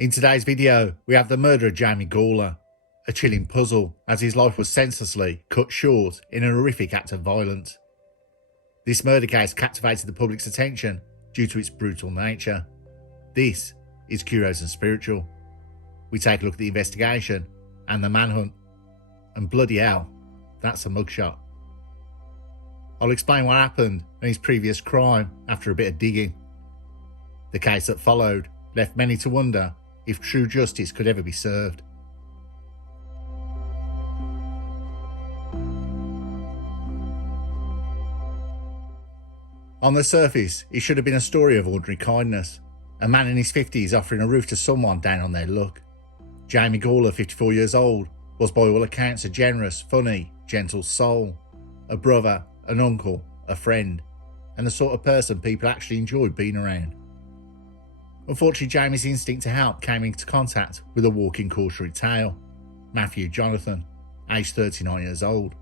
In today's video, we have the murder of Jamie Gawler, a chilling puzzle as his life was senselessly cut short in an horrific act of violence. This murder case captivated the public's attention due to its brutal nature. This is Curios&Spiritual. We take a look at the investigation and the manhunt, and bloody hell, that's a mugshot. I'll explain what happened and his previous crime after a bit of digging. The case that followed left many to wonder if true justice could ever be served. On the surface, it should have been a story of ordinary kindness. A man in his 50s offering a roof to someone down on their luck. Jamie Gawler, 54 years old, was by all accounts a generous, funny, gentle soul. A brother, an uncle, a friend, and the sort of person people actually enjoyed being around. Unfortunately, Jamie's instinct to help came into contact with a walking cautionary tale. Matthew Jonathan, aged 39 years old.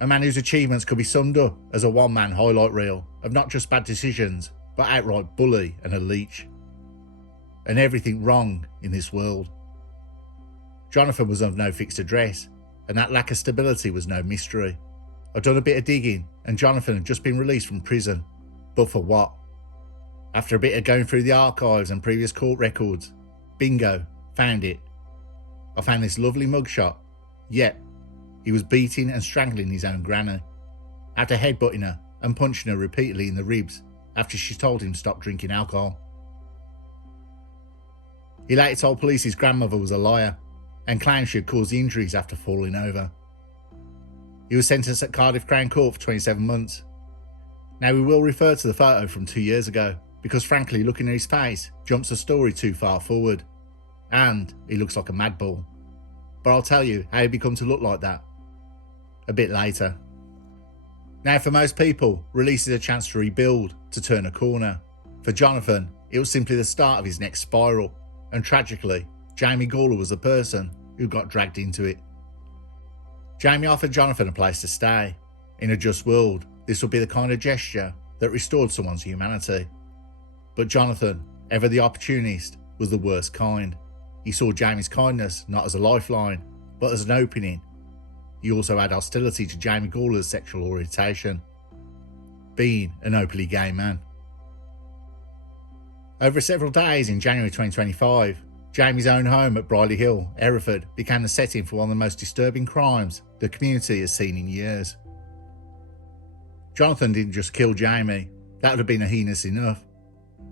A man whose achievements could be summed up as a one-man highlight reel of not just bad decisions, but outright bully and a leech. And everything wrong in this world. Jonathan was of no fixed address, and that lack of stability was no mystery. I'd done a bit of digging, and Jonathan had just been released from prison. But for what? After a bit of going through the archives and previous court records, bingo, found it. I found this lovely mugshot. Yep, he was beating and strangling his own granny, after headbutting her and punching her repeatedly in the ribs after she told him to stop drinking alcohol. He later told police his grandmother was a liar and claimed she had caused the injuries after falling over. He was sentenced at Cardiff Crown Court for 27 months. Now we will refer to the photo from 2 years ago, because frankly looking at his face jumps the story too far forward, and he looks like a madball. But I'll tell you how he become to look like that a bit later. Now for most people, release is a chance to rebuild, to turn a corner. For Jonathan, it was simply the start of his next spiral, and tragically, Jamie Gawler was the person who got dragged into it. Jamie offered Jonathan a place to stay. In a just world, this would be the kind of gesture that restored someone's humanity. But Jonathan, ever the opportunist, was the worst kind. He saw Jamie's kindness not as a lifeline, but as an opening. He also had hostility to Jamie Gawler's sexual orientation, being an openly gay man. Over several days in January 2025, Jamie's own home at Briley Hill, Hereford, became the setting for one of the most disturbing crimes the community has seen in years. Jonathan didn't just kill Jamie, that would have been heinous enough.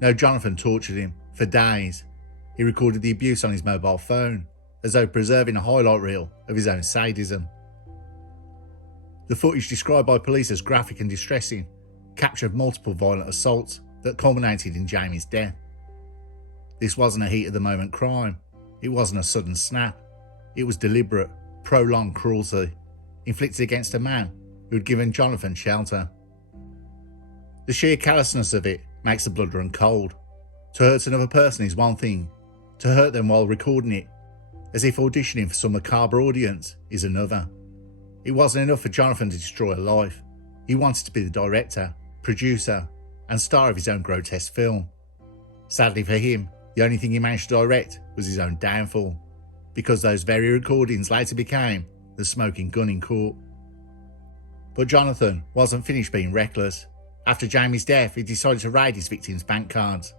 No, Jonathan tortured him for days. He recorded the abuse on his mobile phone, as though preserving a highlight reel of his own sadism. The footage, described by police as graphic and distressing, captured multiple violent assaults that culminated in Jamie's death. This wasn't a heat-of-the-moment crime. It wasn't a sudden snap. It was deliberate, prolonged cruelty, inflicted against a man who had given Jonathan shelter. The sheer callousness of it makes the blood run cold. To hurt another person is one thing. To hurt them while recording it, as if auditioning for some macabre audience, is another. It wasn't enough for Jonathan to destroy a life. He wanted to be the director, producer, and star of his own grotesque film. Sadly for him, the only thing he managed to direct was his own downfall, because those very recordings later became the smoking gun in court. But Jonathan wasn't finished being reckless. After Jamie's death, he decided to raid his victims' bank cards.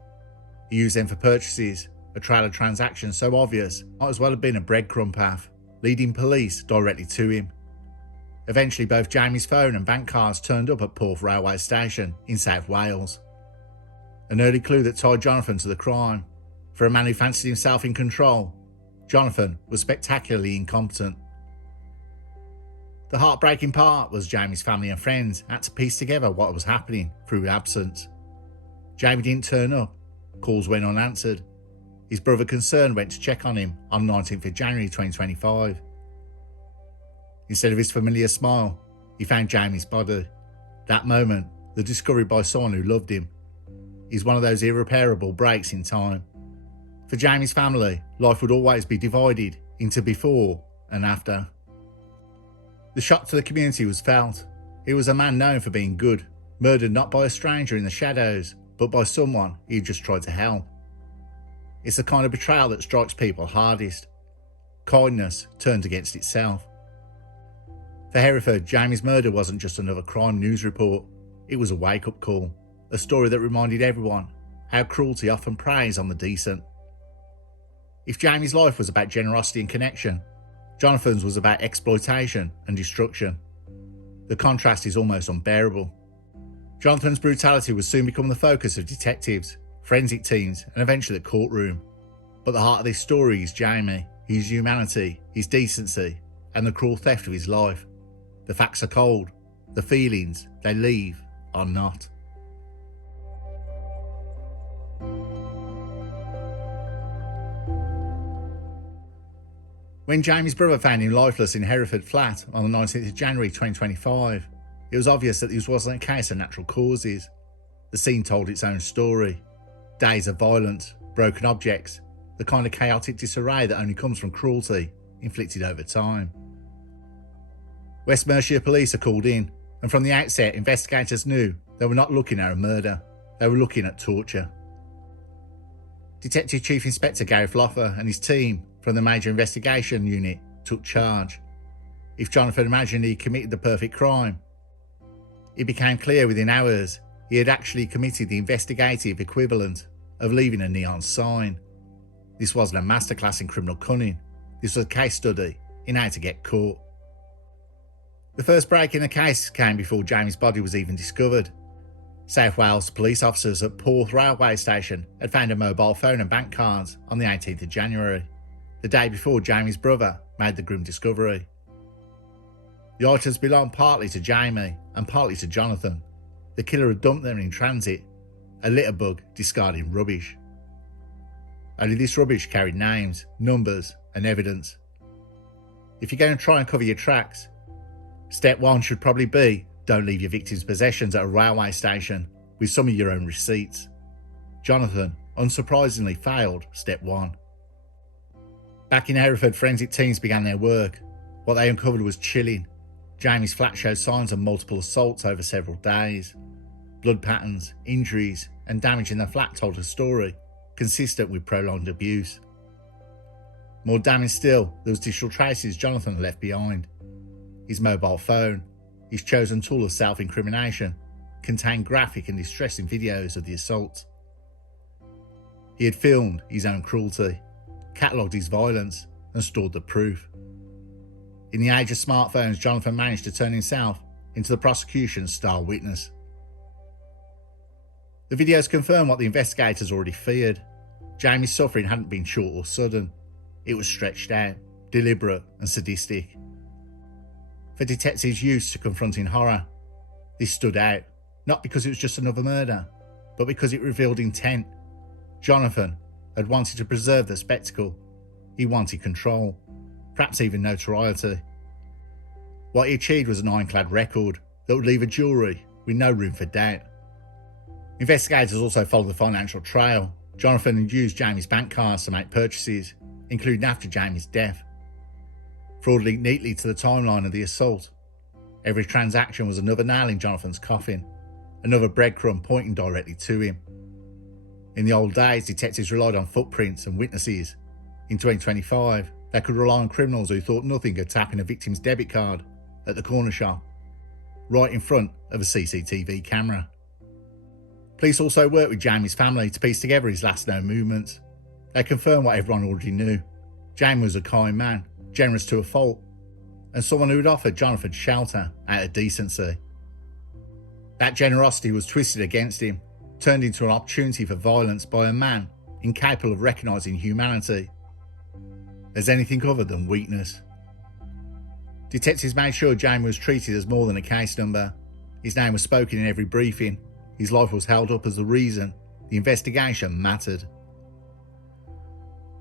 He used them for purchases, a trail of transactions so obvious might as well have been a breadcrumb path, leading police directly to him. Eventually, both Jamie's phone and bank cards turned up at Porth Railway Station in South Wales. An early clue that tied Jonathan to the crime. For a man who fancied himself in control, Jonathan was spectacularly incompetent. The heartbreaking part was Jamie's family and friends had to piece together what was happening through absence. Jamie didn't turn up, calls went unanswered. His brother concerned went to check on him on 19th of January 2025. Instead of his familiar smile, he found Jamie's body. That moment, the discovery by someone who loved him, is one of those irreparable breaks in time. For Jamie's family, life would always be divided into before and after. The shock to the community was felt. He was a man known for being good, murdered not by a stranger in the shadows, but by someone he had just tried to help. It's the kind of betrayal that strikes people hardest. Kindness turned against itself. For Hereford, Jamie's murder wasn't just another crime news report. It was a wake-up call, a story that reminded everyone how cruelty often preys on the decent. If Jamie's life was about generosity and connection, Jonathan's was about exploitation and destruction. The contrast is almost unbearable. Jonathan's brutality would soon become the focus of detectives, forensic teams, and eventually the courtroom. But the heart of this story is Jamie, his humanity, his decency, and the cruel theft of his life. The facts are cold. The feelings they leave are not. When Jamie's brother found him lifeless in Hereford flat on the 19th of January 2025, it was obvious that this wasn't a case of natural causes. The scene told its own story. Days of violence, broken objects, the kind of chaotic disarray that only comes from cruelty inflicted over time. West Mercia police are called in, and from the outset investigators knew they were not looking at a murder, they were looking at torture. Detective Chief Inspector Gary Floffer and his team from the Major Investigation Unit took charge. If Jonathan imagined he committed the perfect crime, it became clear within hours he had actually committed the investigative equivalent of leaving a neon sign. This wasn't a masterclass in criminal cunning, this was a case study in how to get caught. The first break in the case came before Jamie's body was even discovered. South Wales police officers at Porth railway station had found a mobile phone and bank cards on the 18th of January, the day before Jamie's brother made the grim discovery. The items belonged partly to Jamie and partly to Jonathan. The killer had dumped them in transit, a litter bug discarding rubbish. Only this rubbish carried names, numbers and evidence. If you're going to try and cover your tracks, step one should probably be don't leave your victim's possessions at a railway station with some of your own receipts. Jonathan, unsurprisingly, failed step one. Back in Hereford, forensic teams began their work. What they uncovered was chilling. Jamie's flat showed signs of multiple assaults over several days. Blood patterns, injuries, and damage in the flat told a story consistent with prolonged abuse. More damning still, there was digital traces Jonathan had left behind. His mobile phone, his chosen tool of self-incrimination, contained graphic and distressing videos of the assaults. He had filmed his own cruelty, catalogued his violence, and stored the proof. In the age of smartphones, Jonathan managed to turn himself into the prosecution's star witness. The videos confirmed what the investigators already feared. Jamie's suffering hadn't been short or sudden. It was stretched out, deliberate and sadistic. For detectives used to confronting horror, this stood out, not because it was just another murder, but because it revealed intent. Jonathan had wanted to preserve the spectacle. He wanted control, perhaps even notoriety. What he achieved was an ironclad record that would leave a jury with no room for doubt. Investigators also followed the financial trail. Jonathan had used Jamie's bank cards to make purchases, including after Jamie's death. Fraud linked neatly to the timeline of the assault. Every transaction was another nail in Jonathan's coffin, another breadcrumb pointing directly to him. In the old days, detectives relied on footprints and witnesses. In 2025, they could rely on criminals who thought nothing of tapping a victim's debit card at the corner shop, right in front of a CCTV camera. Police also worked with Jamie's family to piece together his last known movements. They confirmed what everyone already knew. Jamie was a kind man, generous to a fault, and someone who had offered Jonathan shelter out of decency. That generosity was twisted against him, turned into an opportunity for violence by a man incapable of recognising humanity as anything other than weakness. Detectives made sure Jamie was treated as more than a case number. His name was spoken in every briefing. His life was held up as the reason the investigation mattered.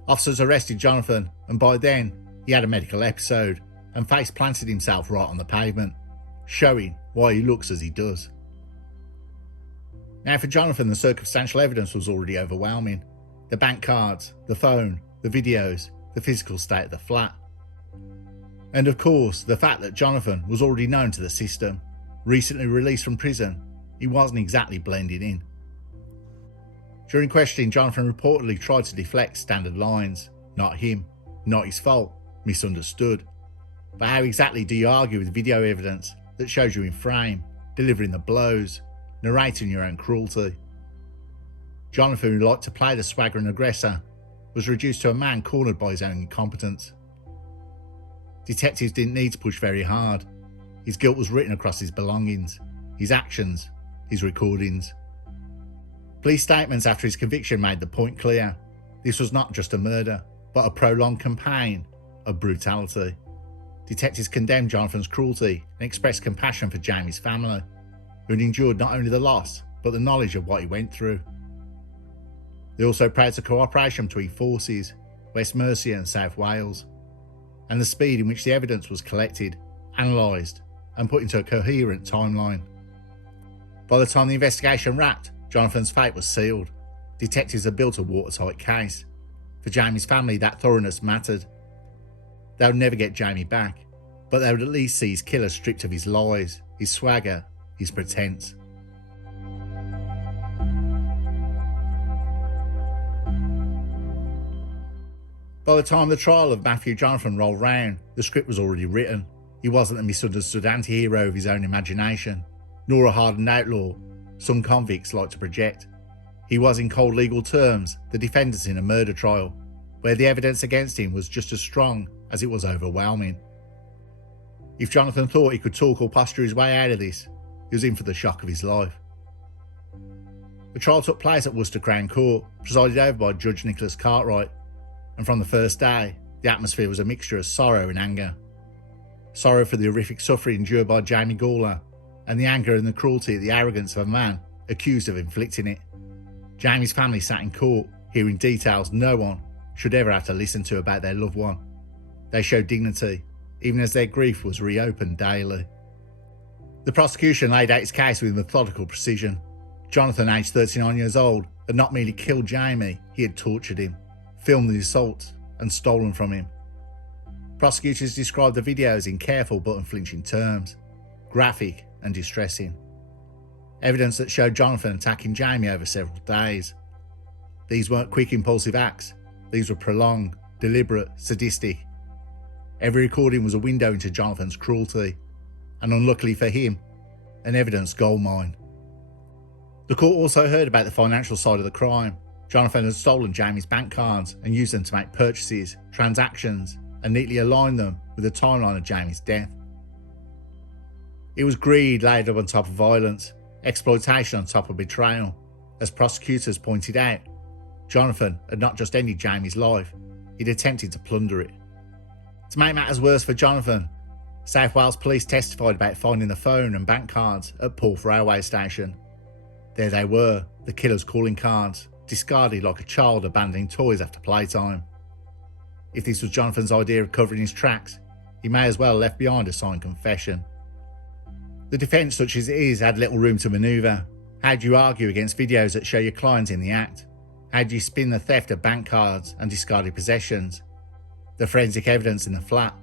Officers arrested Jonathan, and by then he had a medical episode and face planted himself right on the pavement, showing why he looks as he does. Now for Jonathan, the circumstantial evidence was already overwhelming. The bank cards, the phone, the videos, the physical state of the flat. And of course, the fact that Jonathan was already known to the system. Recently released from prison, he wasn't exactly blending in. During questioning, Jonathan reportedly tried to deflect standard lines. Not him, not his fault, misunderstood. But how exactly do you argue with video evidence that shows you in frame, delivering the blows, narrating your own cruelty? Jonathan, who liked to play the swaggering aggressor, was reduced to a man cornered by his own incompetence. Detectives didn't need to push very hard. His guilt was written across his belongings, his actions, his recordings. Police statements after his conviction made the point clear. This was not just a murder, but a prolonged campaign of brutality. Detectives condemned Jonathan's cruelty and expressed compassion for Jamie's family, who had endured not only the loss, but the knowledge of what he went through. They also praised the cooperation between forces, West Mercia and South Wales, and the speed in which the evidence was collected, analysed, and put into a coherent timeline. By the time the investigation wrapped, Jonathan's fate was sealed. Detectives had built a watertight case. For Jamie's family, that thoroughness mattered. They would never get Jamie back, but they would at least see his killer stripped of his lies, his swagger, his pretense. By the time the trial of Matthew Jonathan rolled round, the script was already written. He wasn't a misunderstood anti-hero of his own imagination, nor a hardened outlaw some convicts like to project. He was, in cold legal terms, the defendant in a murder trial, where the evidence against him was just as strong as it was overwhelming. If Jonathan thought he could talk or posture his way out of this, he was in for the shock of his life. The trial took place at Worcester Crown Court, presided over by Judge Nicholas Cartwright, and from the first day, the atmosphere was a mixture of sorrow and anger. Sorrow for the horrific suffering endured by Jamie Gawler, and the anger and the cruelty at the arrogance of a man accused of inflicting it. Jamie's family sat in court, hearing details no one should ever have to listen to about their loved one. They showed dignity, even as their grief was reopened daily. The prosecution laid out its case with methodical precision. Jonathan, aged 39 years old, had not merely killed Jamie, he had tortured him, filmed the assault, and stolen from him. Prosecutors described the videos in careful but unflinching terms, graphic and distressing. Evidence that showed Jonathan attacking Jamie over several days. These weren't quick, impulsive acts. These were prolonged, deliberate, sadistic. Every recording was a window into Jonathan's cruelty, and unluckily for him, an evidence goldmine. The court also heard about the financial side of the crime. Jonathan had stolen Jamie's bank cards and used them to make purchases, transactions, and neatly aligned them with the timeline of Jamie's death. It was greed laid up on top of violence, exploitation on top of betrayal. As prosecutors pointed out, Jonathan had not just ended Jamie's life, he'd attempted to plunder it. To make matters worse for Jonathan, South Wales police testified about finding the phone and bank cards at Porth railway station. There they were, the killer's calling cards, discarded like a child abandoning toys after playtime. If this was Jonathan's idea of covering his tracks, he may as well have left behind a signed confession. The defence, such as it is, had little room to manoeuvre. How do you argue against videos that show your client in the act? How do you spin the theft of bank cards and discarded possessions? The forensic evidence in the flat.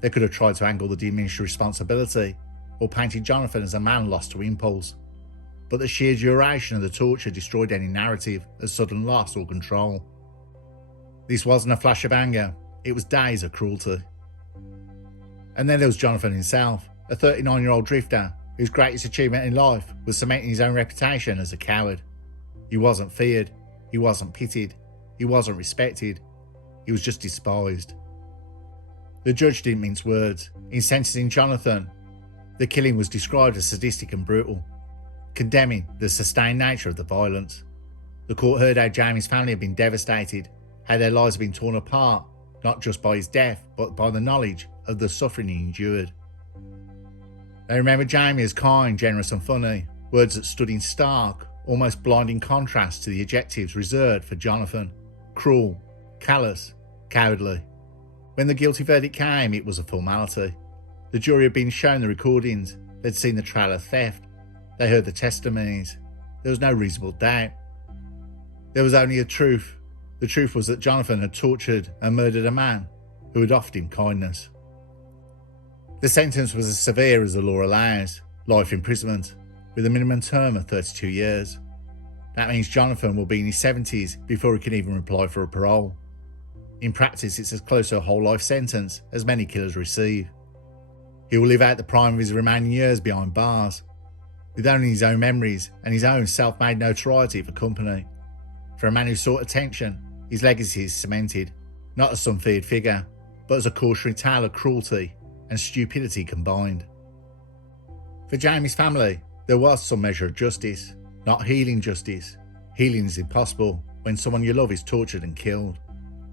They could have tried to angle the diminished responsibility, or painted Jonathan as a man lost to impulse. But the sheer duration of the torture destroyed any narrative of sudden loss or control. This wasn't a flash of anger, it was days of cruelty. And then there was Jonathan himself, a 39-year-old drifter whose greatest achievement in life was cementing his own reputation as a coward. He wasn't feared, he wasn't pitied, he wasn't respected, he was just despised. The judge didn't mince words. In sentencing Jonathan, the killing was described as sadistic and brutal, condemning the sustained nature of the violence. The court heard how Jamie's family had been devastated, how their lives had been torn apart, not just by his death, but by the knowledge of the suffering he endured. They remembered Jamie as kind, generous and funny, words that stood in stark, almost blinding contrast to the adjectives reserved for Jonathan: cruel, callous, cowardly. When the guilty verdict came, it was a formality. The jury had been shown the recordings, they'd seen the trail of theft, they heard the testimonies. There was no reasonable doubt. There was only a truth. The truth was that Jonathan had tortured and murdered a man who had offered him kindness. The sentence was as severe as the law allows, life imprisonment, with a minimum term of 32 years. That means Jonathan will be in his 70s before he can even apply for a parole. In practice, it's as close to a whole life sentence as many killers receive. He will live out the prime of his remaining years behind bars, with only his own memories and his own self-made notoriety for company. For a man who sought attention, his legacy is cemented, not as some feared figure, but as a cautionary tale of cruelty and stupidity combined. For Jamie's family, there was some measure of justice, not healing justice. Healing is impossible when someone you love is tortured and killed.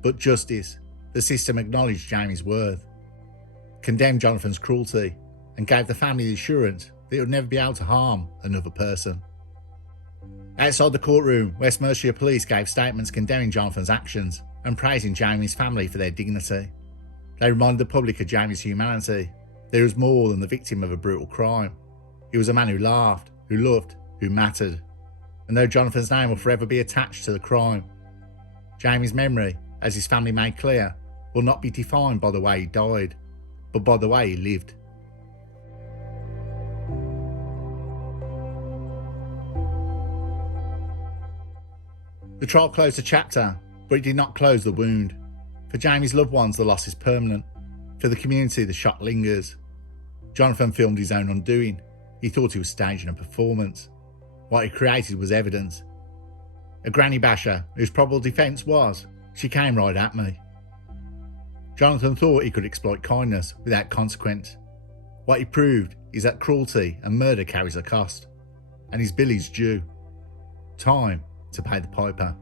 But justice. The system acknowledged Jamie's worth, condemned Jonathan's cruelty, and gave the family the assurance that it would never be able to harm another person. Outside the courtroom, West Mercia police gave statements condemning Jonathan's actions and praising Jamie's family for their dignity. They reminded the public of Jamie's humanity. There was more than the victim of a brutal crime. He was a man who laughed, who loved, who mattered. And though Jonathan's name will forever be attached to the crime, Jamie's memory, as his family made clear, will not be defined by the way he died, but by the way he lived. The trial closed a chapter, but it did not close the wound. For Jamie's loved ones, the loss is permanent. For the community, the shock lingers. Jonathan filmed his own undoing. He thought he was staging a performance. What he created was evidence. A granny basher, whose probable defence was, she came right at me. Jonathan thought he could exploit kindness without consequence. What he proved is that cruelty and murder carries a cost, and his bill is due. Time to pay the piper.